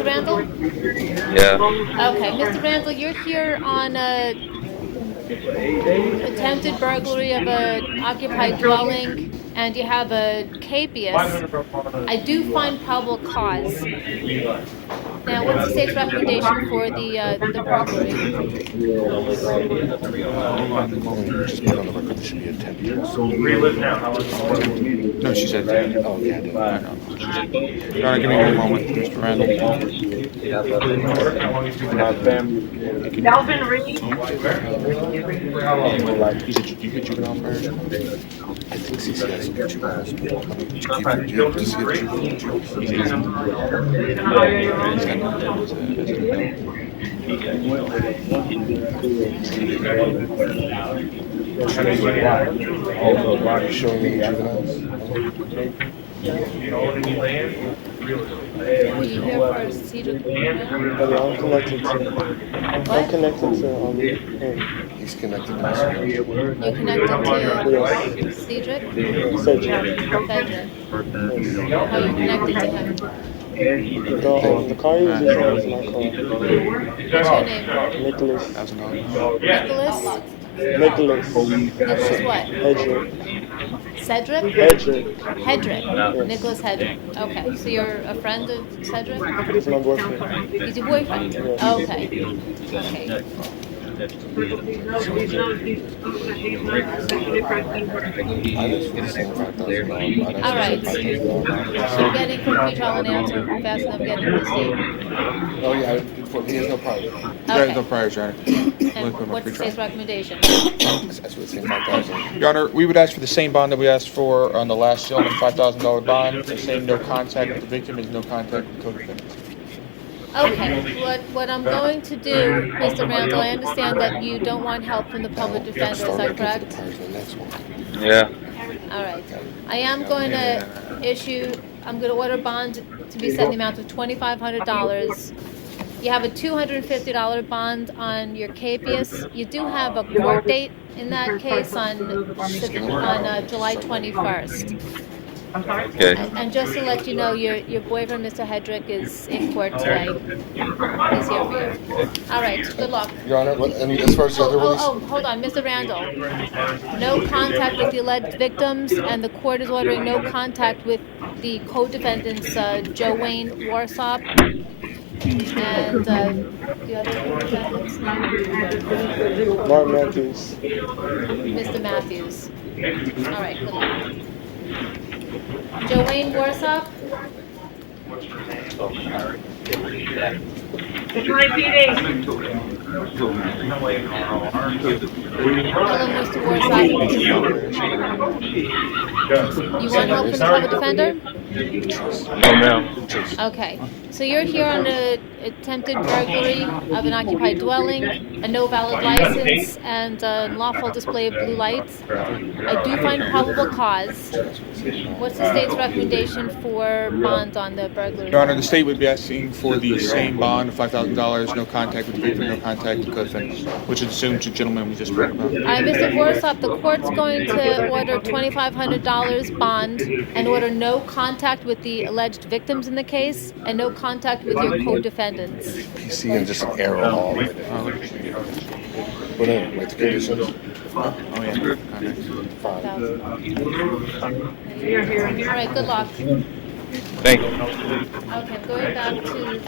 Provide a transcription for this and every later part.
Mr. Randall? Yeah. Okay, Mr. Randall, you're here on attempted burglary of an occupied dwelling, and you have a capias. I do find probable cause. Now, what's the state's recommendation for the burglary? Just put on the record, there should be a 10 years. No, she said that. Oh, yeah, I did. I know. Your Honor, give me one moment, Mr. Randall. Calvin Reed. You said you get juvenile priors? I think CC has some juveniles. Keep your does he have juveniles? Showing any juveniles? Were you here for a seizure? I'm connected to him. He's connected to us. You're connected to Cedric? Cedric. How are you connected to him? The car he was using was my car. What's your name? Nicholas. Nicholas? Nicholas. Nicholas what? Hedrick. Cedric? Hedrick. Hedrick. Yes. Nicholas Hedrick. Okay, so you're a friend of Cedric? He's my boyfriend. He's your boyfriend? Yes. Okay. Okay. All right. So you're getting from pretrial and answer faster than I'm getting from the state. Oh, yeah, he has no prior. There is no priors, Your Honor. And what's the state's recommendation? That's what it's saying, 5,000. Your Honor, we would ask for the same bond that we asked for on the last gentleman, $5,000 bond. The same no contact with the victim is no contact with the co-defendant. Okay, what I'm going to do, Mr. Randall, I understand that you don't want help from the public defender, is that correct? Yeah. All right. I am going to I'm going to order bond to be set in the amount of $2,500. You have a $250 bond on your capias. You do have a court date in that case on July 21st. Okay. And just to let you know, your boyfriend, Mr. Hedrick, is in court today. He's here for you. All right, good luck. Your Honor, and as far as the other release? Hold on, Mr. Randall. No contact with the alleged victims, and the court is ordering no contact with the co-defendants, Joe Wayne Warsop, and the other defendants. Mark Matthews. Mr. Matthews. All right, good luck. Joe Wayne Warsop. My PD. Hello, Mr. Warsop. You want help from the public defender? Oh, no. Okay. So you're here on an attempted burglary of an occupied dwelling, a no valid license, and unlawful display of blue lights. I do find probable cause. What's the state's recommendation for bond on the burglary? Your Honor, the state would be asking for the same bond of $5,000, no contact with the victim, no contact with the co-defendant, which assumes the gentleman we just spoke about. Mr. Warsop, the court's going to order $2,500 bond and order no contact with the alleged victims in the case and no contact with your co-defendants. PC and just an arrow all with it. Whatever, with the conditions. Oh, yeah. All right, good luck. Thank you. Okay, going back to the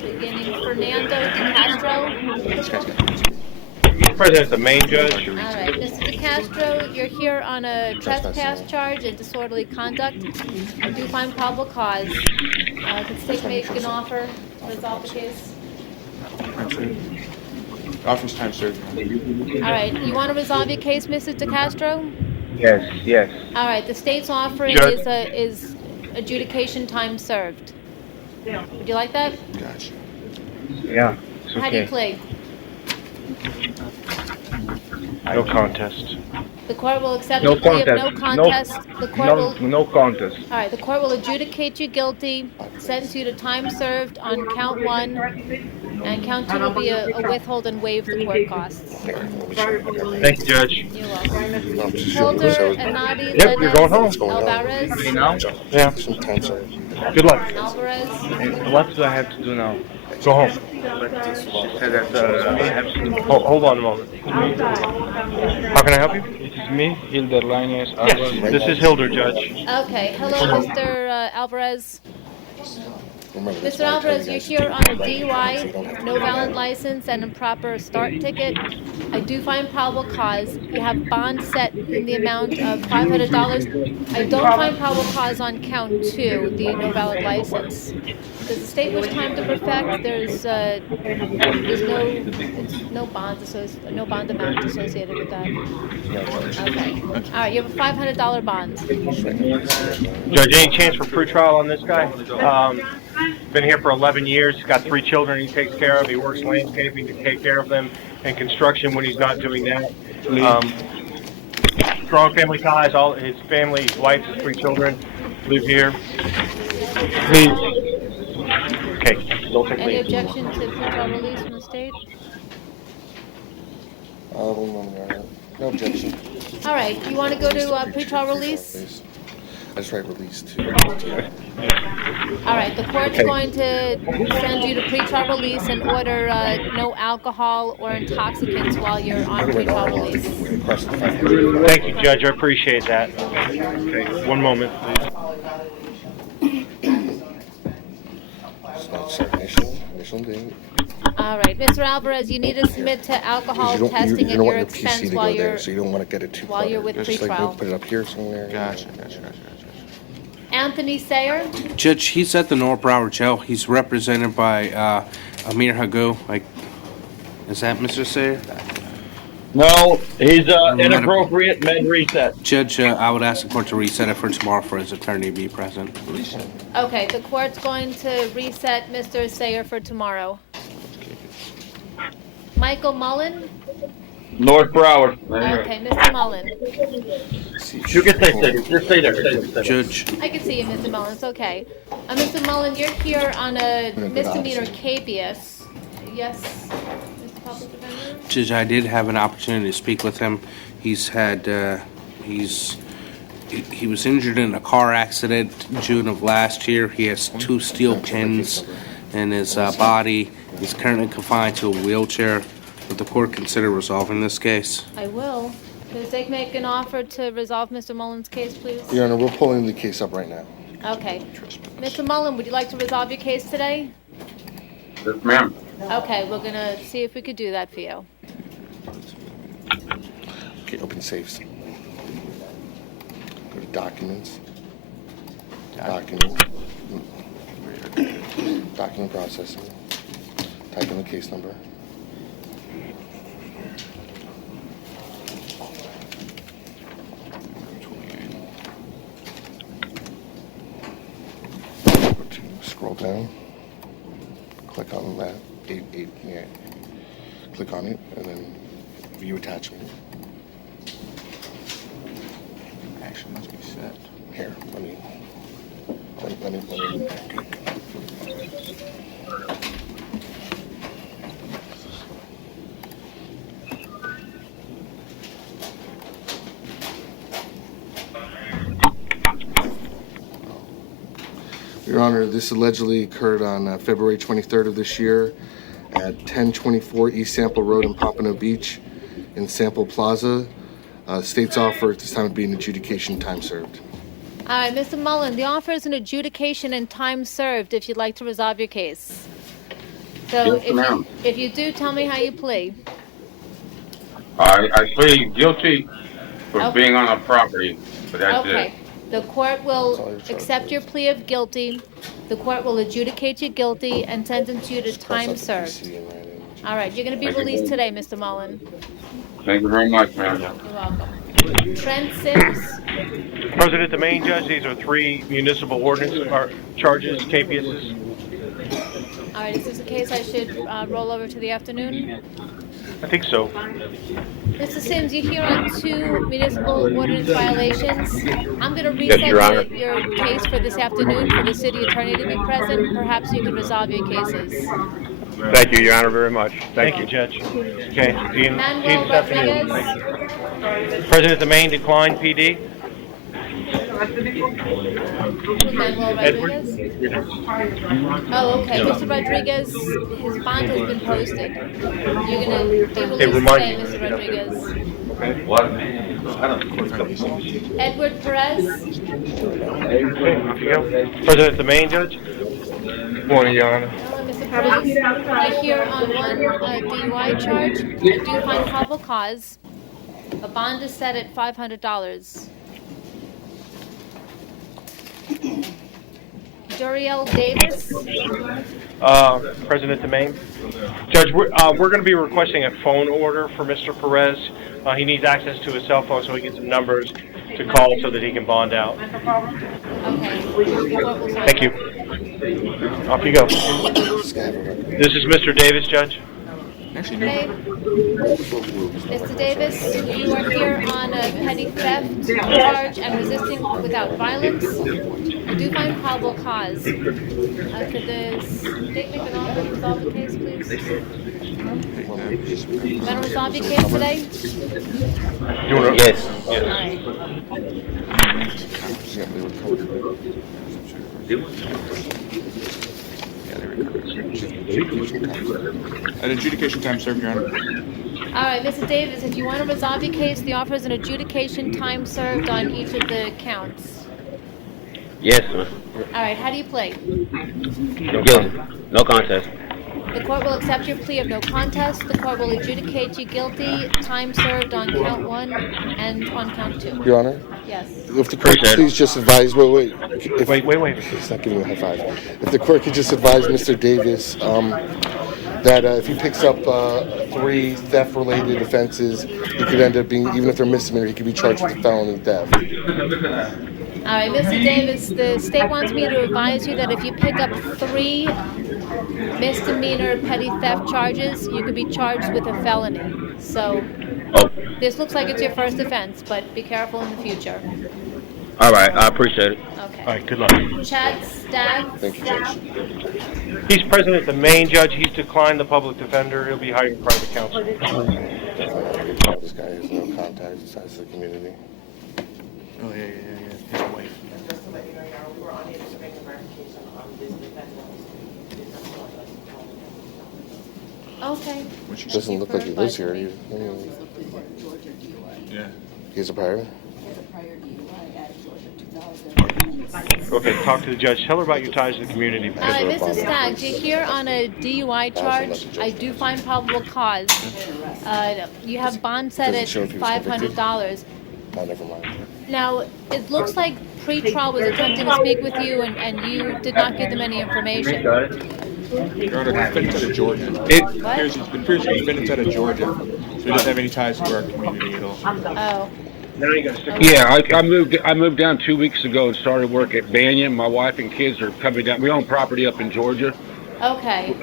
beginning. Fernando De Castro. This guy's got President, the main judge. All right, Mr. De Castro, you're here on a trespass charge and disorderly conduct. I do find probable cause. Could the state make an offer to resolve the case? office time served. All right, you want to resolve your case, Mrs. De Castro? Yes, yes. All right, the state's offering Judge. is adjudication time served. Would you like that? Gotcha. Yeah, it's How do you okay. plead? No contest. The court will accept No your plea of no contest. contest. The court will. No contest. All right, the court will adjudicate you guilty, sentence you to time served on count 1, and count 2 will be a withhold and waive the court costs. Thank you, Judge. You're welcome. Hilder, Anadi, Yep, you're going home. Alvarez. Now? Yeah. Sometimes Good luck. Alvarez. And what do I have to do now? Go home. She said that I have to... Hold on a moment. How can I help you? This is me, Hilder Lainez. Yes, this is Hilder, Judge. Okay, hello, Mr. Alvarez. Remember, that's Mr. why I tell Alvarez, you you're guys to here take on a it right, so you don't have DUI, to no do that. valid license, and improper start ticket. I do find probable cause. You have bond set in the amount of $500. I don't find probable cause on count 2, the no valid license. Does the state wish time to perfect? There's no bond amount associated with that. Okay. All right, you have a $500 bond. Judge, any chance for pretrial on this guy? Been here for 11 years. He's got 3 children he takes care of. He works landscaping to take care of them and construction when he's not doing that. Strong family ties. All his family, his wife, his 3 children live here. Please. Okay, don't take Any leave. objection to pretrial release from the state? No objection. All right, you want to go to pretrial release? I just write release too. All right, the court's going to send you to pretrial release and order no alcohol or intoxicants while you're on pretrial release. Thank you, Judge. I appreciate that. Okay, one moment, please. Initial date. All right, Mr. Alvarez, you need to submit to alcohol testing at your expense while you're so you don't want to get it too while you're with Just like pretrial. put it up here somewhere. Gotcha. Anthony Sayer. Judge, he's at the North Broward Jail. He's represented by Amir Hago. Is that Mr. Sayer? No, he's inappropriate med reset. Judge, I would ask the court to reset it for tomorrow for his attorney to be present. Okay, the court's going to reset Mr. Sayer for tomorrow. Michael Mullen. North Broward. Okay, Mr. Mullen. You can stay steady. Just stay there. Judge, I can see you, Mr. Mullen. It's okay. Mr. Mullen, you're here on a misdemeanor capias. Yes, Mr. Public Defender? Judge, I did have an opportunity to speak with him. He's had, he was injured in a car accident June of last year. He has 2 steel pins in his body. He's currently confined to a wheelchair. Would the court consider resolving this case? I will. Does they make an offer to resolve Mr. Mullen's case, please? Your Honor, we're pulling the case up right now. Okay. Mr. Mullen, would you like to resolve your case today? Yes, ma'am. Okay, we're gonna see if we could do that for you. Okay, open safes. Go to documents. Documents. Document processing. Type in the case number. Scroll down. Click on that. 8, yeah. Click on it, and then view attachment. Action must be set. Here, let me. Your Honor, this allegedly occurred on February 23rd of this year at 1024 East Sample Road in Pompano Beach in Sample Plaza. State's offer at this time would be an adjudication time served. All right, Mr. Mullen, the offer is an adjudication and time served if you'd like to resolve your case. So Yes, ma'am. if you do, tell me how you plead. I plead guilty for Okay. being on a property, but that's Okay. it. The court That's all will you're charged accept with. your plea of guilty. The court will adjudicate you guilty and sentence you to Just cross time out the served. PC and write in. All right, you're going to be Thank you. released today, Mr. Mullen. Thank you very much, ma'am. You're welcome. Trent Sims. President, the main judge, these are 3 municipal ordinance charges, KPSs. All right, is this a case I should roll over to the afternoon? I think so. Mr. Sims, you're here on 2 municipal ordinance violations. I'm going to Yes, Your Honor. reset your case for this afternoon for the city attorney to be present. Perhaps you can resolve your cases. Thank you, Your Honor, very much. Thank you, Judge. Okay. Manuel Stephanie. Rodriguez. President, the main decline, PD. Manuel Edward? Rodriguez? Oh, okay. Mr. Rodriguez, his bond has been posted. You're gonna be released remind today, me. Mr. Rodriguez. Okay. Edward Perez? Okay, off you go. President, the main judge? Morning, Your Honor. Hello, Mr. Perez. You're here on one DUI charge. I do find probable cause. A bond is set at $500. Duriel Davis? President Domain. Judge, we're going to be requesting a phone order for Mr. Perez. He needs access to his cell phone so he gets some numbers to call so that he can bond out. Okay. Thank you. Off you go. This is Mr. Davis, Judge. Actually, no. Okay. Mr. Davis, you are here on a petty theft charge and resisting without violence. I do find probable cause. Could the state make an offer to resolve the case, please? Want to resolve your case today? Yes. All right. An adjudication time served, Your Honor. All right, Mr. Davis, if you want to resolve your case, the offer is an adjudication time served on each of the counts. Yes, sir. All right, how do you play? Guilty. No contest. The court will accept your plea of no contest. The court will adjudicate you guilty. Time served on count 1 and on count 2. Your Honor, Yes. if the court could please just advise, wait. Wait. He's not giving me a high five. If the court could just advise Mr. Davis that if he picks up 3 theft-related offenses, he could end up being, even if they're misdemeanor, he could be charged with felony theft. All right, Mr. Davis, the state wants me to advise you that if you pick up 3 misdemeanor petty theft charges, you could be charged with a felony. So this looks like it's your first offense, but be careful in the future. All right, I appreciate it. Okay. All right, good luck. Chad Staggs? Thank you, Judge. He's President, the main judge. He's declined the public defender. He'll be hiring private counsel. This guy has no contact besides the community. Oh, yeah. His wife. Okay. Doesn't look like he lives here. Yeah. He's a pirate. Okay, talk to the judge. Tell her about your ties to the community. All right, Mr. Staggs, you're here on a DUI charge. I do find probable cause. You have bond set at $500. Oh, never mind. Now, it looks like pre-trial was attempting to speak with you, and you did not give them any information. Your Honor, the defendant's out of Georgia. What? It appears the defendant's out of Georgia, so he doesn't have any ties to our community at all. Oh. Yeah, I moved down 2 weeks ago and started work at Banyan. My wife and kids are coming down. We own property up in Georgia, Okay.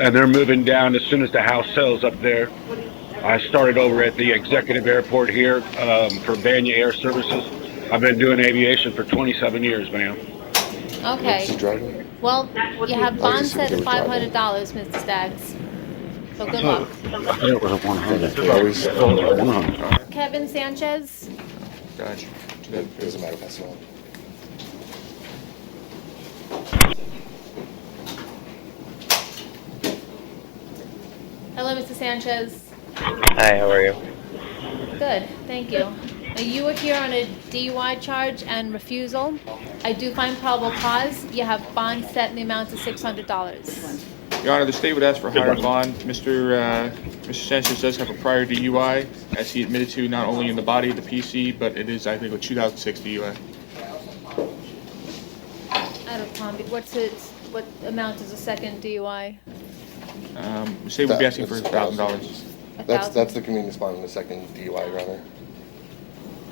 and they're moving down as soon as the house sells up there. I started over at the executive airport here for Banyan Air Services. I've been doing aviation for 27 years, ma'am. Okay. Is he driving? Well, you have bond set at $500, Mr. Staggs. So good luck. Always. Kevin Sanchez? Gotcha. It doesn't matter if that's all. Hello, Mr. Sanchez. Hi, how are you? Good, thank you. Now, you are here on a DUI charge and refusal. I do find probable cause. You have bond set in the amount of $600. Your Honor, the state would ask for a higher bond. Mr. Sanchez does have a prior DUI, as he admitted to not only in the body of the PC, but it is, I think, a 2006 DUI. Out of Palm Beach, what amount is a second DUI? The state would be asking for $1,000. That's the convenience bond in the second DUI, Your Honor.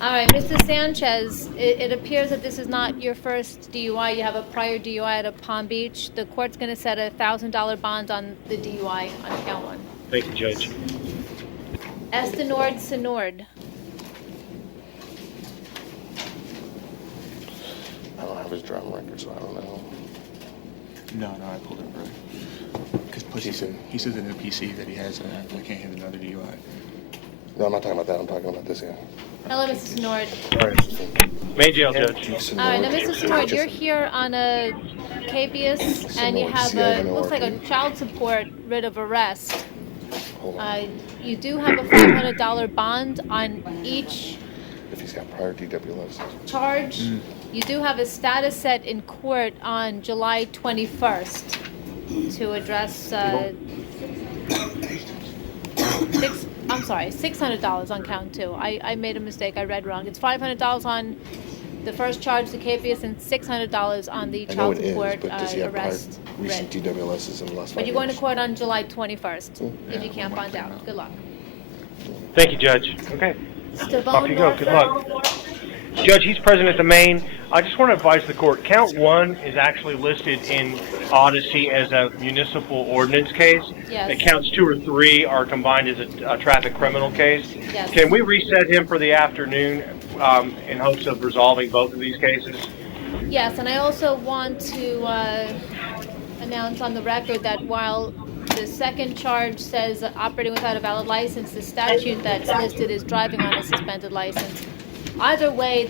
All right, Mr. Sanchez, it appears that this is not your first DUI. You have a prior DUI out of Palm Beach. The court's going to set a $1,000 bond on the DUI on count 1. Thank you, Judge. Estenord Senord. I don't have his driving record, so I don't know. No, I pulled it right. Because he says in the PC that he has, I can't have another DUI. No, I'm not talking about that. I'm talking about this guy. Hello, Mrs. Nord. Main jail, Judge. All right, now, Mrs. Nord, you're here on a habeas, and you have looks like a child support writ of arrest. You do have a $500 bond on each If he's got prior DWS. charge. You do have a status set in court on July 21st to address $600 on count 2. I made a mistake. I read wrong. It's $500 on the first charge, the capias, and $600 on the I know child it is, support but does he have prior arrest recent writ. DWSs in the last 5 But you're going to years? court on July 21st if you can't bond out. Good luck. Thank you, Judge. Okay. Stavone Off you go. Good Norfolk. luck. Judge, he's present at the main. I just want to advise the court, count 1 is actually listed in Odyssey as a municipal ordinance case. Yes. And counts 2 or 3 are combined as a traffic criminal case. Yes. Can we reset him for the afternoon in hopes of resolving both of these cases? Yes, and I also want to announce on the record that while the second charge says operating without a valid license, the statute that's listed is driving on a suspended license. Either way, he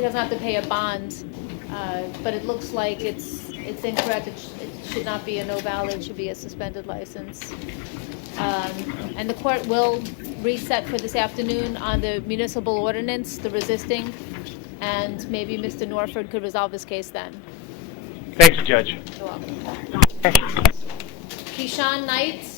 doesn't have to pay a bond, but it looks like it's incorrect. It should not be a no valid, it should be a suspended license. And the court will reset for this afternoon on the municipal ordinance, the resisting, and maybe Mr. Norford could resolve his case then. Thank you, Judge. You're welcome. Keyshawn Knight.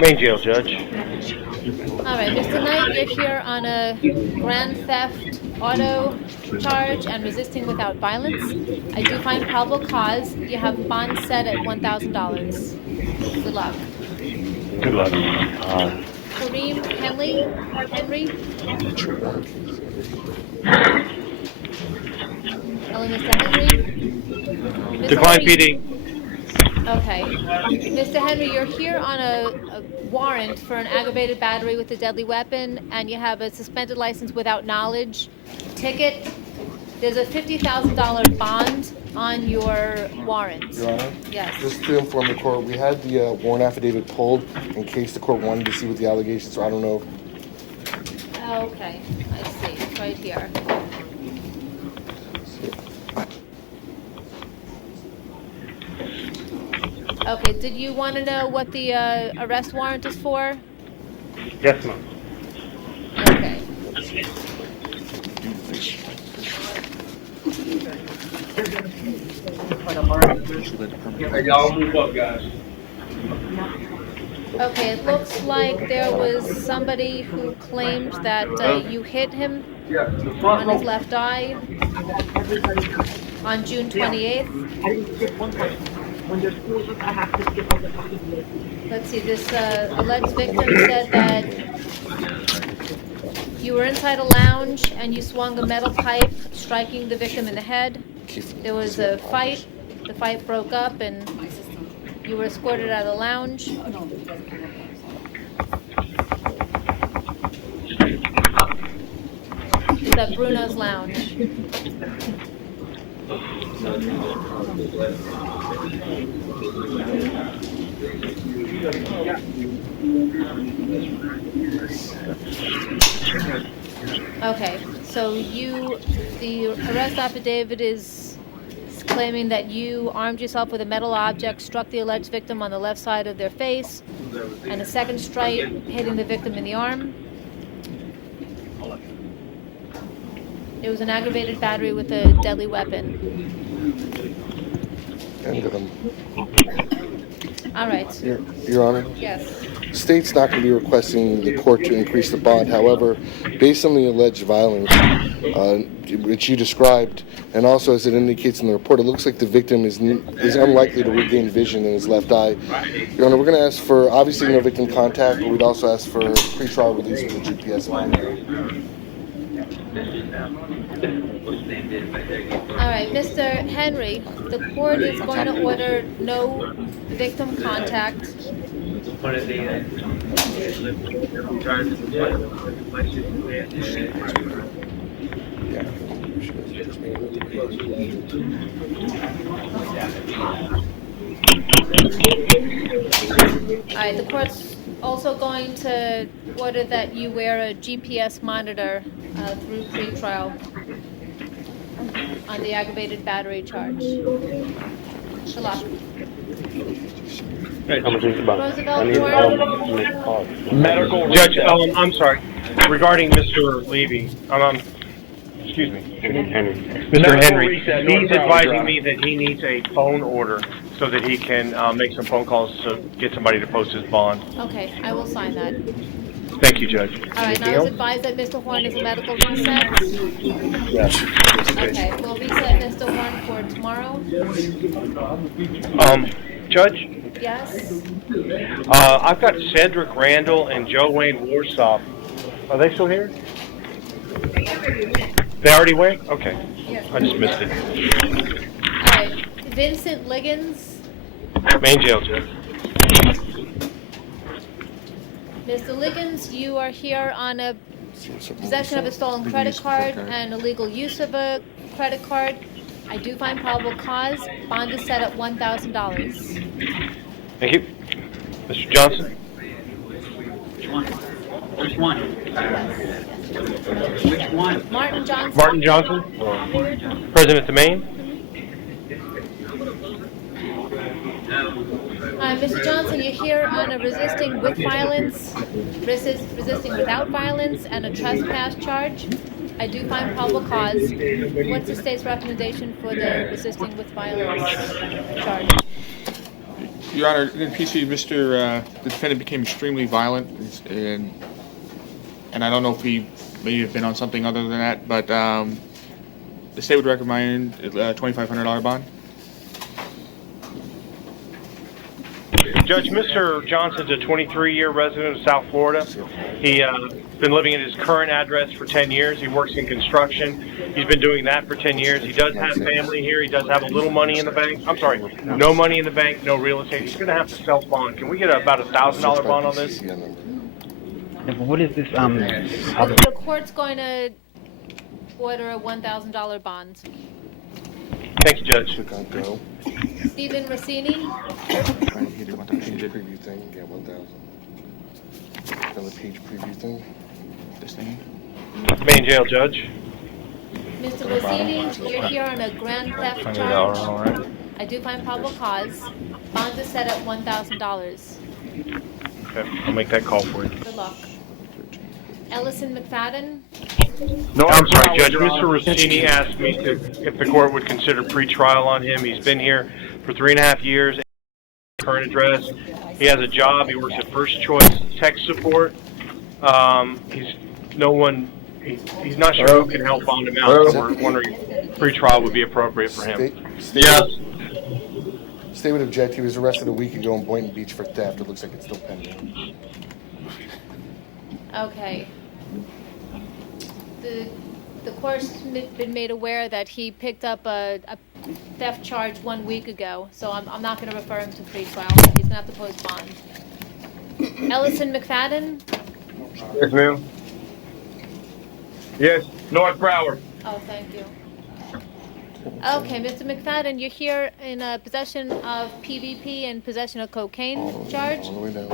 Main jail, Judge. All right, Mr. Knight, you're here on a grand theft auto charge and resisting without violence. I do find probable cause. You have bond set at $1,000. Good luck. Good luck. Kareem Henry? Hello, Mr. Henry? Mr. Decline Henry? PD. Okay. Mr. Henry, you're here on a warrant for an aggravated battery with a deadly weapon, and you have a suspended license without knowledge ticket. There's a $50,000 bond on your warrant. Your Honor? Yes. Just to inform the court, we had the warrant affidavit pulled in case the court wanted to see what the allegations are. I don't know. Okay, I see. It's right here. Okay, did you want to know what the arrest warrant is for? Yes, ma'am. Okay. Hey, y'all move up, guys. Okay, it looks like there was somebody who claimed that you hit him on his left eye on June 28th. Let's see, this alleged victim said that you were inside a lounge and you swung a metal pipe, striking the victim in the head. There was a fight. The fight broke up and you were escorted out of the lounge. It's at Bruno's Lounge. Okay, so the arrest affidavit is claiming that you armed yourself with a metal object, struck the alleged victim on the left side of their face, and a second strike hitting the victim in the arm. It was an aggravated battery with a deadly weapon. And, All right. Your Honor? Yes. The state's not going to be requesting the court to increase the bond. However, based on the alleged violence, which you described, and also as it indicates in the report, it looks like the victim is unlikely to regain vision in his left eye. Your Honor, we're going to ask for, obviously, no victim contact, but we'd also ask for pretrial release with the GPS monitor. All right, Mr. Henry, the court is going to order no victim contact. Alright, the court's also going to order that you wear a GPS monitor through pretrial on the aggravated battery charge. Good luck. Roosevelt Court. Medical. Judge, I'm sorry. Regarding Mr. Levy, excuse me. Mr. Henry, he's advising me that he needs a phone order so that he can make some phone calls to get somebody to post his bond. Okay, I will sign that. Thank you, Judge. Alright, now I was advised that Mr. Horn is a medical reset. Yes. Okay, we'll reset Mr. Horn for tomorrow. Judge, Yes? I've got Cedric Randall and Joe Wayne Warsaw. Are they still here? They already went? Okay. I just missed it. Alright, Vincent Liggins. Main jail, Judge. Mr. Liggins, you are here on a possession of a stolen credit card and illegal use of a credit card. I do find probable cause. Bond is set at $1,000. Thank you. Mr. Johnson? Which one? Which one? Martin Johnson. Martin Johnson? President the Maine? Mr. Johnson, you're here on a resisting with violence, resisting without violence, and a trespass charge. I do find probable cause. What's the state's recommendation for the resisting with violence charge? Your Honor, in PC, the defendant became extremely violent, and I don't know if he may have been on something other than that, but the state would recommend a $2,500 bond. Judge, Mr. Johnson's a 23-year resident of South Florida. He's been living at his current address for 10 years. He works in construction. He's been doing that for 10 years. He does have family here. He does have a little money in the bank. I'm sorry, no money in the bank, no real estate. He's going to have to self-bond. Can we get about a $1,000 bond on this? What is this? The court's going to order a $1,000 bond. Thanks, Judge. Stephen Rossini. Preview thing, get 1,000. On the page preview thing. This thing. Main jail, Judge. Mr. Rossini, you're here on a grand theft charge. I do find probable cause. Bond is set at $1,000. Okay, I'll make that call for you. Good luck. Ellison McFadden. No, I'm sorry, Judge. Mr. Rossini asked me if the court would consider pretrial on him. He's been here for 3.5 years. Current address. He has a job. He works at First Choice Tech Support. He's not sure who can help bond him out. So we're wondering if pretrial would be appropriate for him. Yes. State would object. He was arrested a week ago in Boynton Beach for theft. It looks like it's still pending. Okay. The court's been made aware that he picked up a theft charge 1 week ago, so I'm not going to refer him to pretrial. He's going to have to post bond. Ellison McFadden? Yes, ma'am. Yes, North Broward. Oh, thank you. Okay, Mr. McFadden, you're here in possession of PVP and possession of cocaine charge.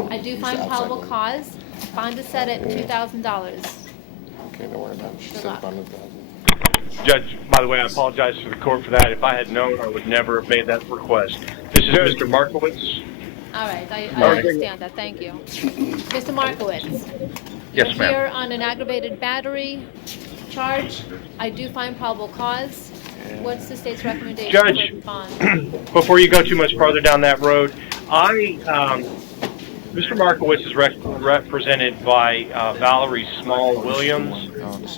I do find probable cause. Bond is set at $2,000. Okay, don't worry about it. She said about 1,000. Judge, by the way, I apologize to the court for that. If I had known, I would never have made that request. This is Mr. Markowitz. All right, I understand that. Thank you. Mr. Markowitz. Yes, you're ma'am. here on an aggravated battery charge. I do find probable cause. What's the state's recommendation Judge, for bond? Before you go too much farther down that road, Mr. Markowitz is represented by Valerie Small Williams.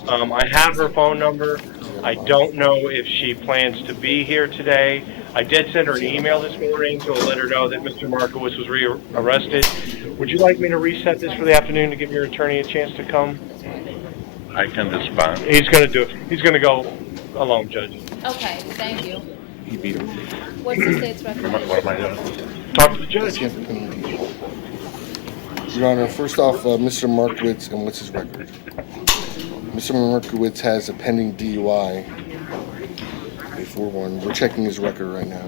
I have her phone number. I don't know if she plans to be here today. I did send her an email this morning to let her know that Mr. Markowitz was arrested. Would you like me to reset this for the afternoon to give your attorney a chance to come? I can respond. He's going to do it. He's going to go alone, Judge. Okay, thank you. He beat him. What's the state's recommendation? What am I doing? Talk to the judge. Your Honor, first off, Mr. Markowitz, and what's his record? Mr. Markowitz has a pending DUI. Before one, we're checking his record right now.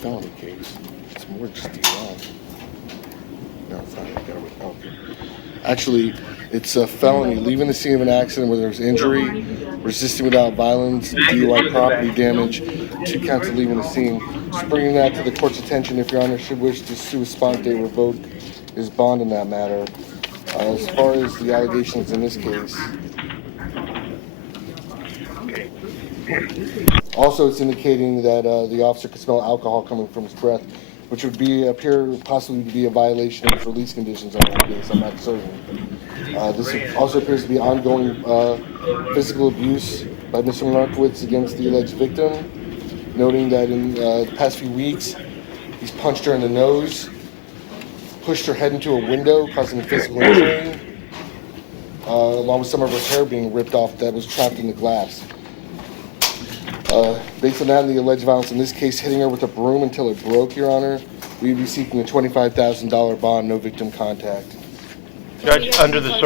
felony case. It's more just DUI. No, it's not. Okay. Actually, it's a felony, leaving the scene of an accident where there's injury, resisting without violence, DUI property damage, 2 counts of leaving the scene. Just bringing that to the court's attention if Your Honor should wish to sua sponte revoke his bond in that matter. As far as the allegations in this case, also it's indicating that the officer could smell alcohol coming from his breath, which would appear possibly to be a violation of his release conditions on that case. I'm not certain. This also appears to be ongoing physical abuse by Mr. Markowitz against the alleged victim, noting that in the past few weeks, he's punched her in the nose, pushed her head into a window, causing physical injury, along with some of her hair being ripped off that was trapped in the glass. Based on that and the alleged violence in this case, hitting her with a broom until it broke, Your Honor, we'd be seeking a $25,000 bond, no victim contact. Judge, under the as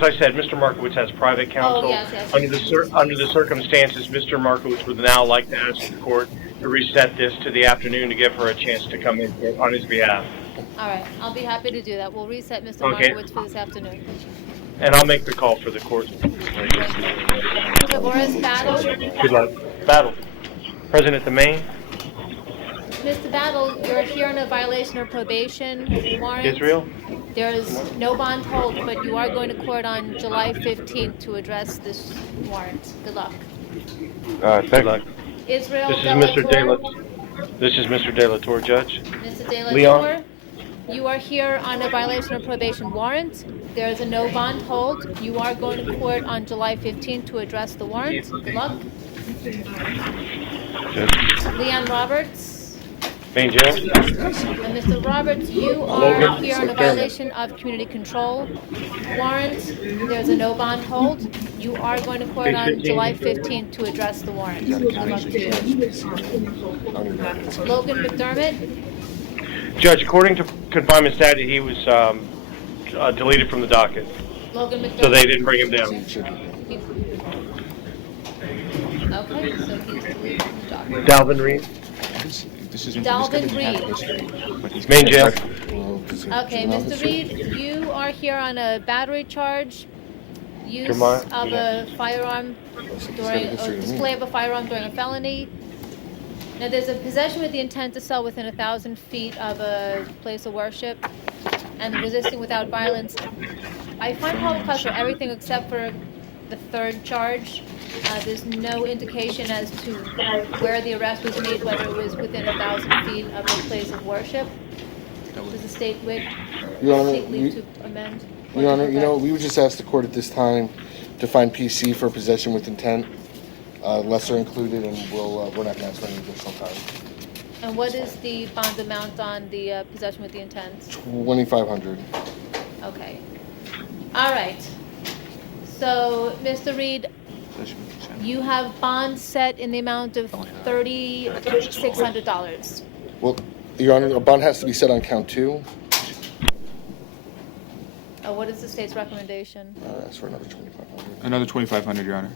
I said, Mr. Markowitz has private counsel. Oh, yes. Under the circumstances, Mr. Markowitz would now like to ask the court to reset this to the afternoon to give her a chance to come in on his behalf. All right, I'll be happy to do that. We'll reset Mr. Okay. Markowitz for this afternoon. And I'll make the call for the court. Boris Battle. Good luck. Battle. President the Maine. Mr. Battle, you're here on a violation of probation warrant. Israel. There is no bond hold, but you are going to court on July 15th to address this warrant. Good luck. Good luck. Israel This is Mr. De La Tour, Judge. Mr. De La Leon. Tour, you are here on a violation of probation warrant. There is a no bond hold. You are going to court on July 15th to address the warrant. Good luck. Leon Roberts. Maine Jail. And Mr. Roberts, you are here on a violation of community control warrant. There's a no bond hold. You are going to court on July 15th to address the warrant. Good luck to you. Logan McDermott. Judge, according to confinement statute, he was deleted from the docket, Logan McDermott. so they didn't bring him down. Okay, so he's deleted from the docket. Dalvin Reed. Dalvin Reed. Main jail. Okay, Mr. Reed, you are here on a battery charge, use Jeremiah? of a firearm during, or display of a firearm during a felony. Now, there's a possession with the intent to sell within 1,000 feet of a place of worship, and resisting without violence. I find probable cause for everything except for the third charge. There's no indication as to where the arrest was made, whether it was within 1,000 feet of a place of worship. Does the state wish to amend? Your Honor, we would just ask the court at this time to find PC for possession with intent, lesser included, and we're not going to ask for any additional time. And what is the bond amount on the possession with the intent? $2,500. Okay. All right. So, Mr. Reed, you have bond set in the amount of $3,600. Well, Your Honor, a bond has to be set on count 2. What is the state's recommendation? That's for another $2,500. Another $2,500, Your Honor.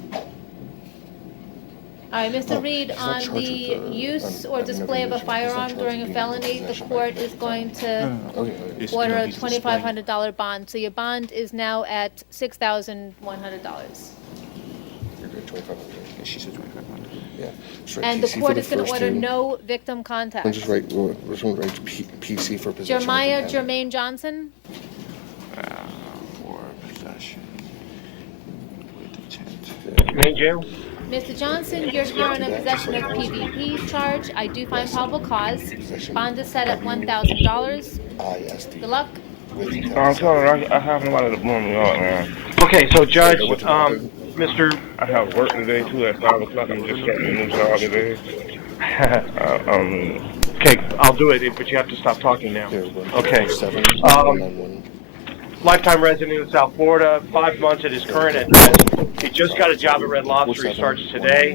All right, Mr. Reed, on the use or display of a firearm during a felony, the court is going to order a $2,500 bond. So your bond is now at $6,100. She said 2,500. Yeah. And the court is going to order no victim contact. Just write PC for possession. Jeremiah Jermaine Johnson. For possession with intent. Main jail. Mr. Johnson, you're here on a possession of PVP charge. I do find probable cause. Bond is set at $1,000. Good luck. I'm sorry, I have nobody to blow me out, man. Okay, so Judge, Mr. I have work today too at 5 o'clock. I'm just starting a new job today. Okay, I'll do it, but you have to stop talking now. Okay. Lifetime resident of South Florida, 5 months at his current address. He just got a job at Red Lobster. He starts today.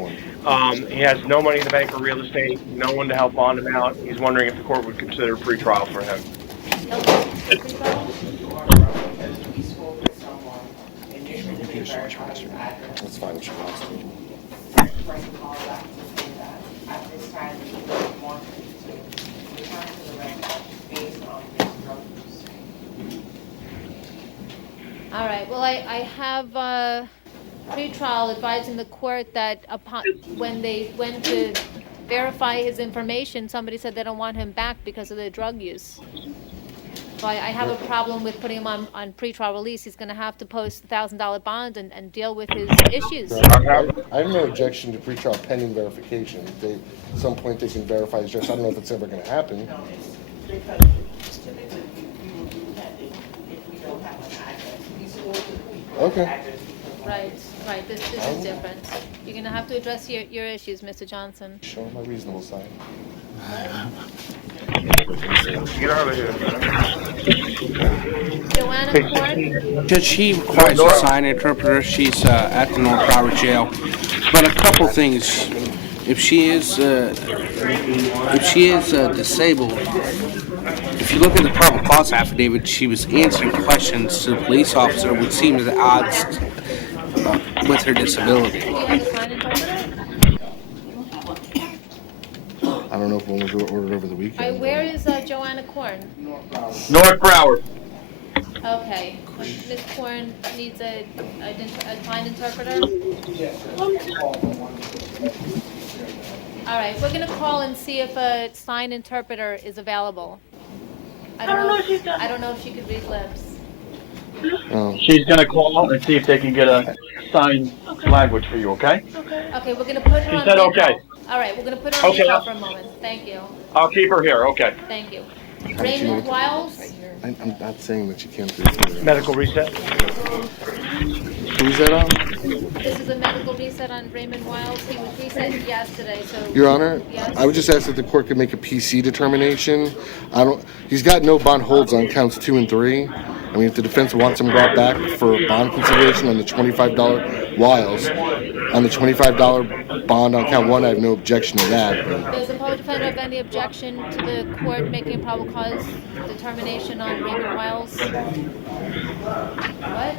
He has no money in the bank or real estate, no one to help bond him out. He's wondering if the court would consider a pretrial for him. That's fine if she wants to. All right, well, I have pretrial advising the court that when they went to verify his information, somebody said they don't want him back because of the drug use. So I have a problem with putting him on pretrial release. He's gonna have to post a $1,000 bond and deal with his issues. I have no objection to pretrial pending verification. If at some point they can verify his address. I don't know if it's ever gonna happen. Okay. Right, this is different. You're gonna have to address your issues, Mr. Johnson. Show my reasonable side. Get out of here, man. Joanna Court? Judge, she requires a sign interpreter. She's at the North Broward Jail. But a couple things. If she is disabled, if you look at the probable cause affidavit, she was answering questions to the police officer, which seems at odds with her disability. Do you have a sign interpreter? I don't know if one was ordered over the weekend. Where is Joanna Korn? North Broward. Okay, Ms. Korn needs a sign interpreter? All right, we're gonna call and see if a sign interpreter is available. I don't know if she could read lips. She's gonna call and see if they can get a sign language for you, okay? Okay, we're gonna put her on. She said okay. All right, we're gonna put her on Okay. hold for a moment. Thank you. I'll keep her here, okay. Thank you. Raymond Wiles? I'm not saying that you can't do it. Medical reset. Who's that on? This is a medical reset on Raymond Wiles. He was reset yesterday, so. Your Honor, Yes? I would just ask that the court could make a PC determination. He's got no bond holds on counts 2 and 3. I mean, if the defense wants him brought back for bond consideration on the $25 Wiles, on the $25 bond on count 1, I have no objection to that. Does the public defender have any objection to the court making a probable cause determination on Raymond Wiles? What?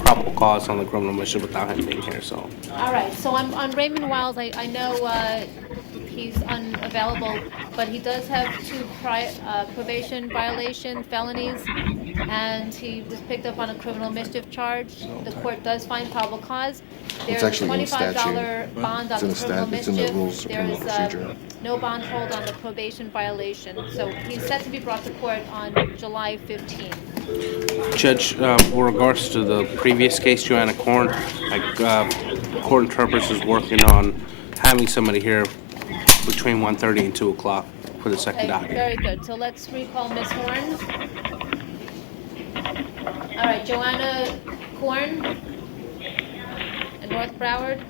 Probable cause on the criminal mission without him being here, so. All right, so on Raymond Wiles, I know he's unavailable, but he does have 2 probation violation felonies, and he was picked up on a criminal mischief charge. The court does find probable cause. It's There's a actually in $25 statute. bond It's on in the the criminal it's in the mischief. rules of criminal procedure. No bond hold on the probation violation. So he's set to be brought to court on July 15th. Judge, with regards to the previous case, Joanna Korn, court interpreters is working on having somebody here between 1:30 and 2 o'clock for the second Okay, docket. very good. So let's recall Ms. Horn. All right, Joanna Korn in North Broward.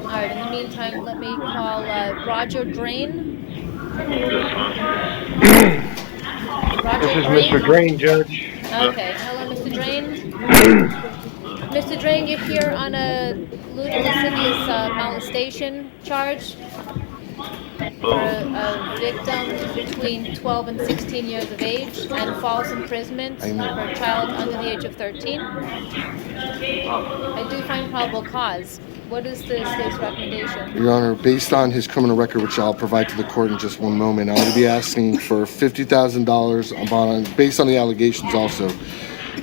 All right, in the meantime, let me call Roger Drain. This is Mr. Drain, Judge. Okay, hello, Mr. Drain. Mr. Drain, you're here on a lewd and lascivious molestation charge for a victim between 12 and 16 years of age and false imprisonment for a child under the age of 13. I do find probable cause. What is the state's recommendation? Your Honor, based on his criminal record, which I'll provide to the court in just one moment, I'm going to be asking for $50,000 on bond, based on the allegations also,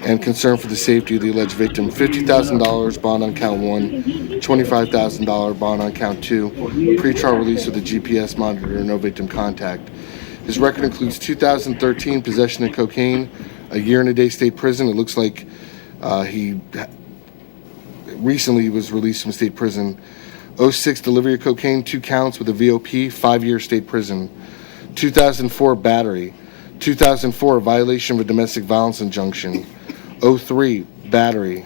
and concern for the safety of the alleged victim. $50,000 bond on count 1, $25,000 bond on count 2, pretrial release with a GPS monitor, no victim contact. His record includes 2013 possession of cocaine, a year and a day state prison. It looks like he recently was released from state prison. 06 delivery of cocaine, 2 counts with a VOP, 5-year state prison. 2004 battery. 2004 violation of a domestic violence injunction. 03 battery.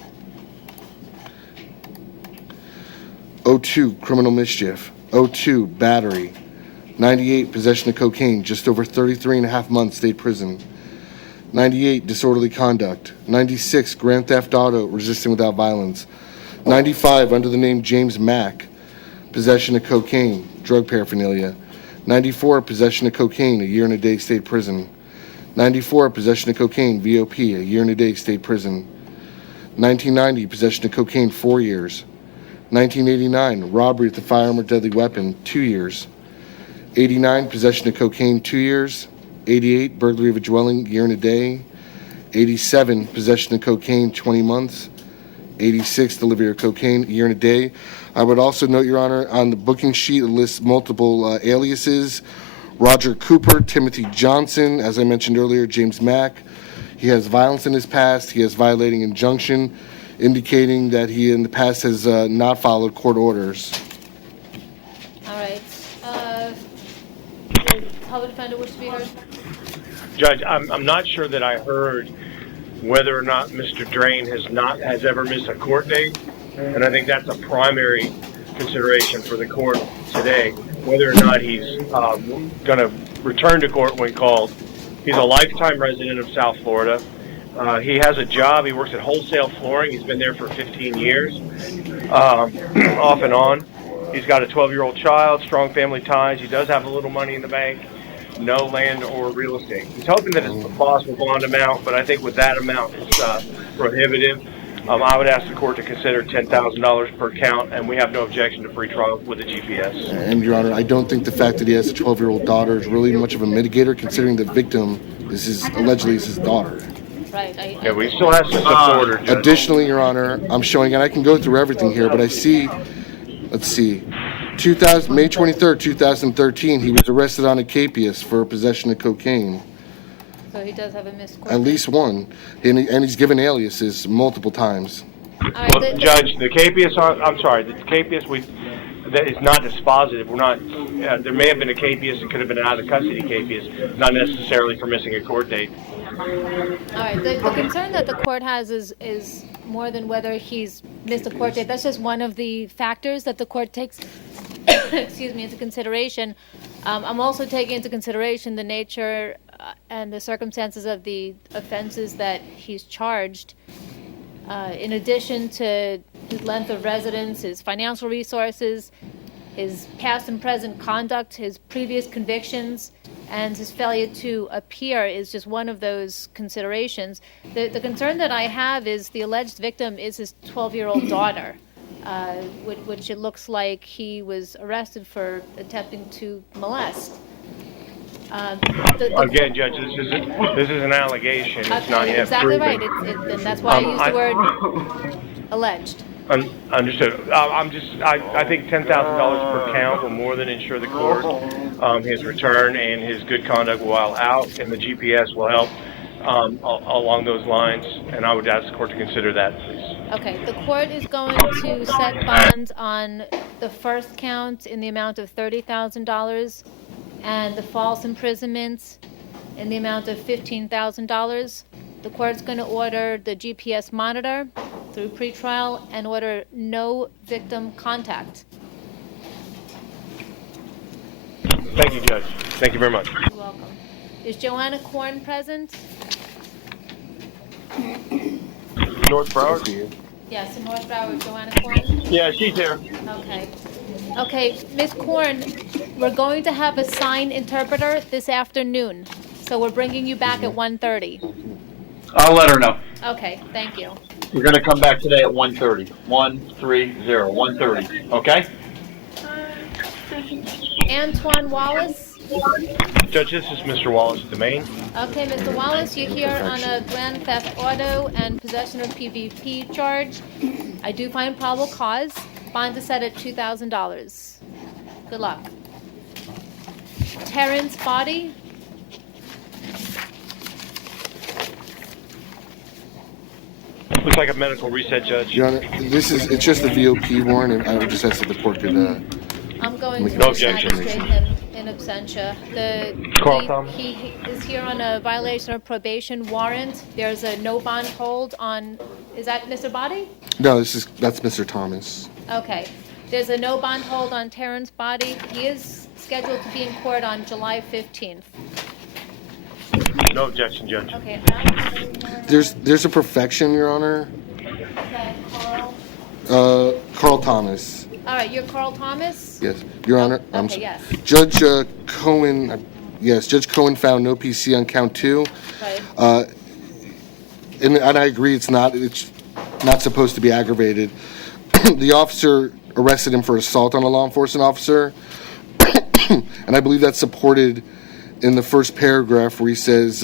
02 criminal mischief. 02 battery. 98 possession of cocaine, just over 33 and a half months state prison. 98 disorderly conduct. 96 grand theft auto, resisting without violence. 95 under the name James Mack, possession of cocaine, drug paraphernalia. 94 possession of cocaine, a year and a day state prison. 94 possession of cocaine, VOP, a year and a day state prison. 1990 possession of cocaine, 4 years. 1989, robbery with a firearm or deadly weapon, 2 years. 89, possession of cocaine, 2 years. 88, burglary of a dwelling, year and a day. 87, possession of cocaine, 20 months. 86, delivery of cocaine, year and a day. I would also note, Your Honor, on the booking sheet, it lists multiple aliases. Roger Cooper, Timothy Johnson, as I mentioned earlier, James Mack. He has violence in his past. He has violating injunction, indicating that he in the past has not followed court orders. All right. The public defender wish to be heard? Judge, I'm not sure that I heard whether or not Mr. Drain has ever missed a court date, and I think that's a primary consideration for the court today, whether or not he's going to return to court when called. He's a lifetime resident of South Florida. He has a job. He works at Wholesale Flooring. He's been there for 15 years, off and on. He's got a 12-year-old child, strong family ties. He does have a little money in the bank, no land or real estate. He's hoping that his boss will bond him out, but I think with that amount, it's prohibitive. I would ask the court to consider $10,000 per count, and we have no objection to free trial with the GPS. And, Your Honor, I don't think the fact that he has a 12-year-old daughter is really much of a mitigator, considering the victim allegedly is his daughter. Right. Yeah, we still have some support. Additionally, Your Honor, I'm showing, and I can go through everything here, but I see, let's see, May 23rd, 2013, he was arrested on a capias for possession of cocaine. So he does have a missed court At date. least one, and he's given aliases multiple times. All right, Well, Judge, the capias, the capias, that is not dispositive. We're not, there may have been a capias, it could have been an out-of-custody capias, not necessarily for missing a court date. All right. The concern that the court has is more than whether he's missed a court date. That's just one of the factors that the court takes, into consideration. I'm also taking into consideration the nature and the circumstances of the offenses that he's charged. In addition to his length of residence, his financial resources, his past and present conduct, his previous convictions, and his failure to appear is just one of those considerations. The concern that I have is the alleged victim is his 12-year-old daughter, which it looks like he was arrested for attempting to molest. Again, Judge, this is an allegation. It's not yet exactly proven. right. And that's why I use the word alleged. Understood. I think $10,000 per count will more than ensure the court his return and his good conduct while out, and the GPS will help along those lines. And I would ask the court to consider that, please. Okay, the court is going to set bonds on the first count in the amount of $30,000 and the false imprisonments in the amount of $15,000. The court's going to order the GPS monitor through pretrial and order no victim contact. Thank you, Judge. Thank you very much. You're welcome. Is Joanna Korn present? North Broward? Yes, in North Broward, Joanna Korn? Yeah, she's here. Okay. Okay, Ms. Korn, we're going to have a sign interpreter this afternoon, so we're bringing you back at 1:30. I'll let her know. Okay, thank you. We're going to come back today at 1:30. 1:30, okay? Antoine Wallace? Judge, this is Mr. Wallace at the Maine. Okay, Mr. Wallace, you're here on a grand theft auto and possession of PVP charge. I do find probable cause. Bond is set at $2,000. Good luck. Terrence Body? Looks like a medical reset, Judge. Your Honor, it's just a VOP warrant, and I would just ask that the court could. I'm going to No objection. magistrate him in absentia. He is here on a violation of probation warrant. There's a no bond hold on. Is that Mr. Body? No, that's Mr. Thomas. Okay. There's a no bond hold on Terrence Body. He is scheduled to be in court on July 15th. No objection, Judge. Okay. There's a perfection, Your Honor. Okay, Carl. Carl Thomas. All right, you're Carl Thomas? Yes, Your Honor. Okay, yes. Judge Cohen. Yes, Judge Cohen found no PC on count 2. Right. And I agree, it's not supposed to be aggravated. the officer arrested him for assault on a law enforcement officer. And I believe that's supported in the first paragraph where he says,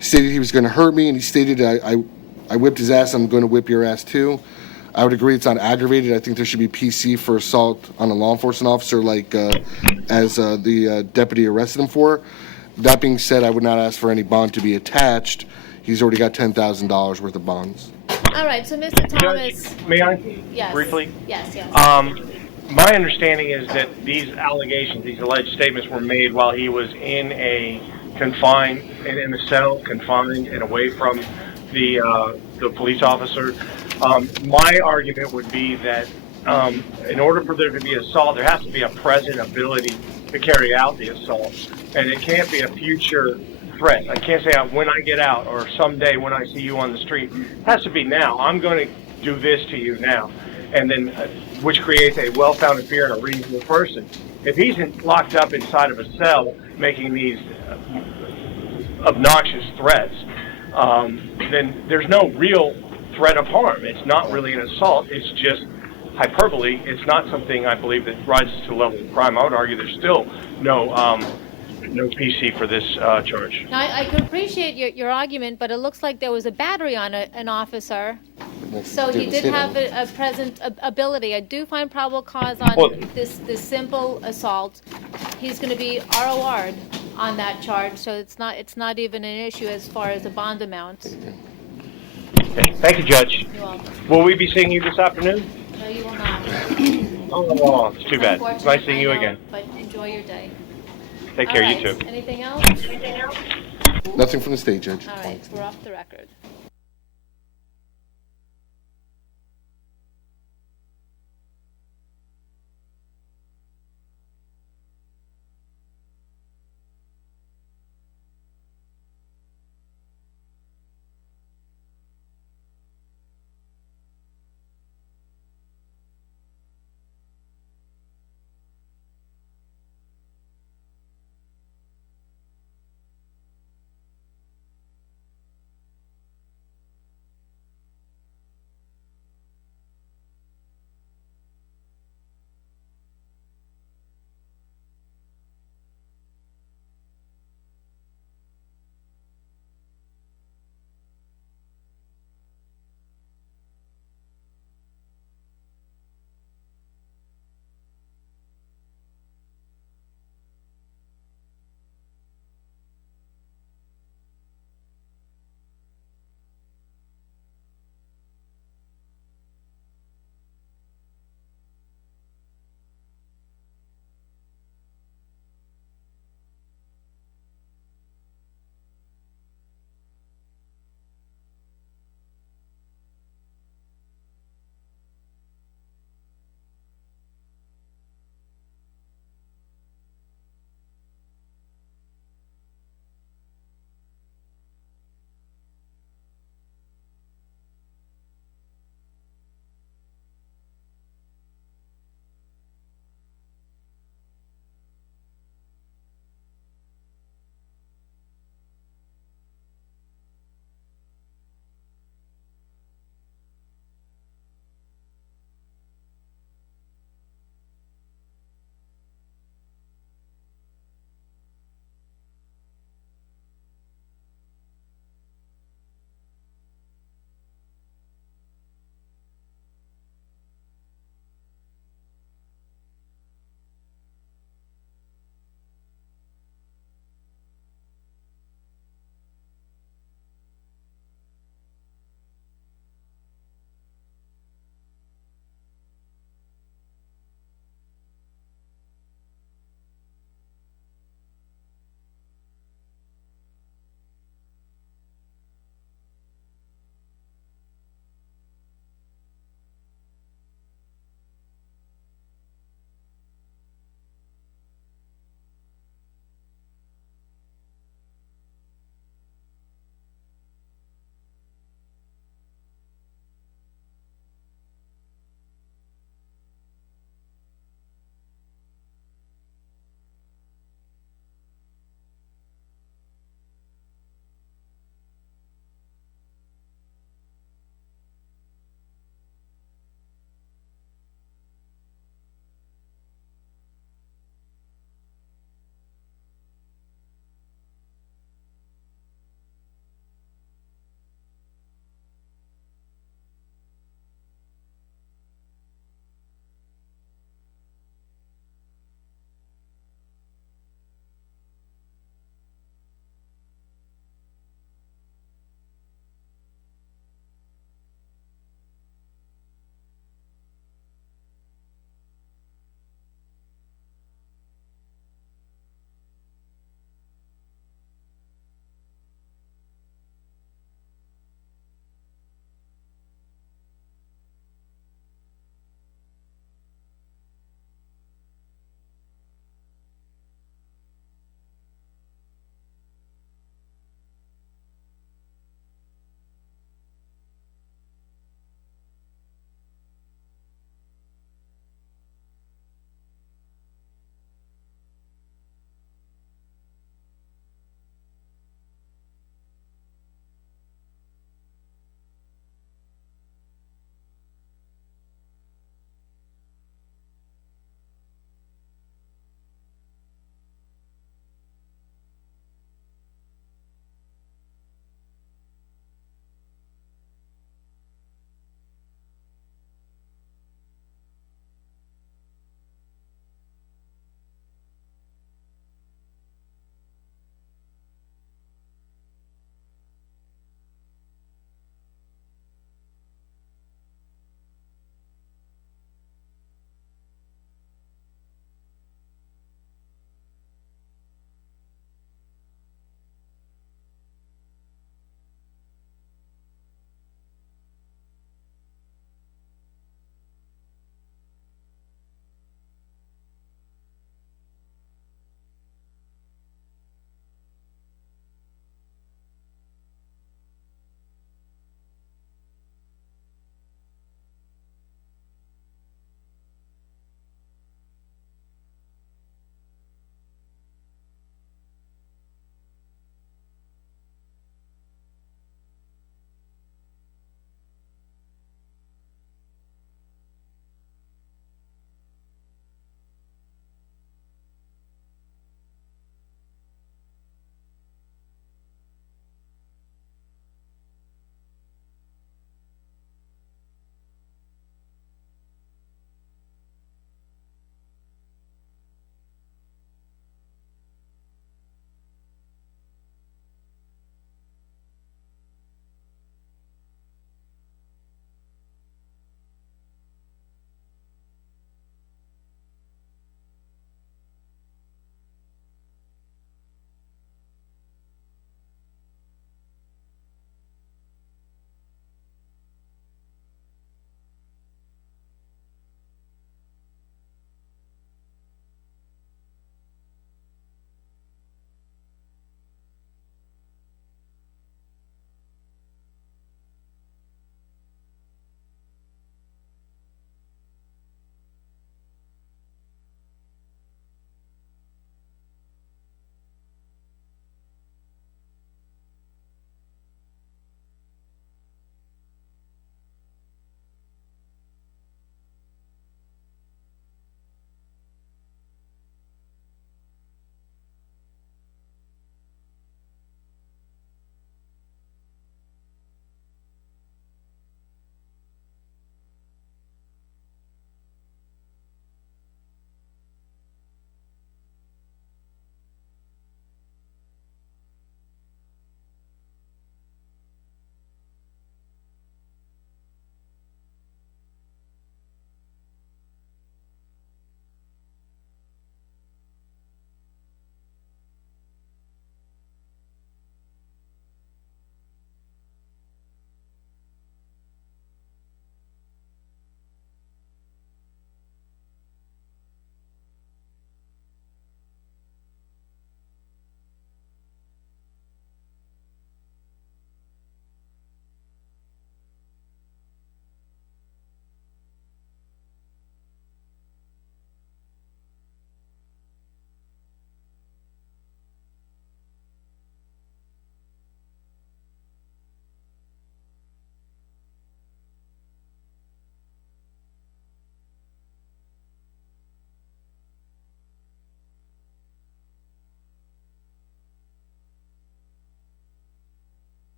stated he was going to hurt me, and he stated, I whipped his ass, I'm going to whip your ass too. I would agree it's not aggravated. I think there should be PC for assault on a law enforcement officer, like as the deputy arrested him for. That being said, I would not ask for any bond to be attached. He's already got $10,000 worth of bonds. All right, so Mr. Thomas. Judge, may I? Yes. Briefly? Yes, yes. My understanding is that these allegations, these alleged statements were made while he was in a confined, in a cell, confined and away from the police officer. My argument would be that in order for there to be assault, there has to be a present ability to carry out the assault. And it can't be a future threat. I can't say when I get out or someday when I see you on the street. It has to be now. I'm going to do this to you now. And then, which creates a well-founded fear in a reasonable person. If he's locked up inside of a cell making these obnoxious threats, then there's no real threat of harm. It's not really an assault. It's just hyperbole. It's not something I believe that rises to the level of crime. I would argue there's still no PC for this charge. Now, I can appreciate your argument, but it looks like there was a battery on an officer. So he did have a present ability. I do find probable cause on this simple assault. He's going to be ROR'd on that charge, so it's not even an issue as far as the bond amount. Okay. Thank you, Judge. You're welcome. Will we be seeing you this afternoon? No, you will not. Oh, it's too bad. It's nice seeing you again. But enjoy your day. Take care, All you right. too. Anything else? Nothing from the state, Judge. All right, we're off the record.